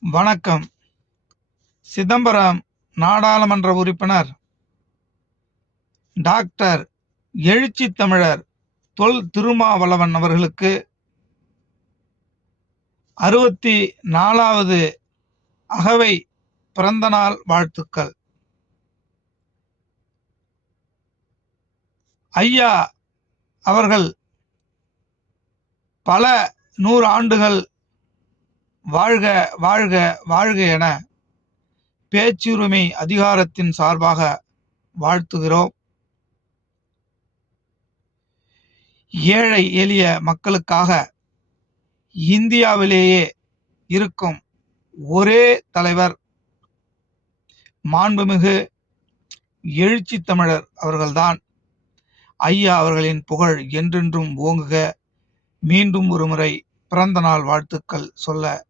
வணக்கம். சிதம்பரம் நாடாளுமன்ற உறுப்பினர். டாக்டர் எழுச்சி தமிழர் தொல் திருமாவளவன் அவர்களுக்கு அறுபத்தி நாலாவது அகவை பிறந்தநாள் வாழ்த்துக்கள். ஐயா அவர்கள் பல நூறு ஆண்டுகள் வாழ்க வாழ்க வாழ்க என பேச்சுரிமை அதிகாரத்தின் சார்பாக வாழ்த்துகிறோம். ஏழை எளிய மக்களுக்காக இந்தியாவிலேயே இருக்கும் ஒரே தலைவர் மாண்புமிகு எழுச்சி தமிழர் அவர்கள்தான். ஐயா அவர்களின் புகழ் என்றென்றும் ஓங்குக. மீண்டும் ஒருமுறை பிறந்த நாள் வாழ்த்துக்கள் சொல்ல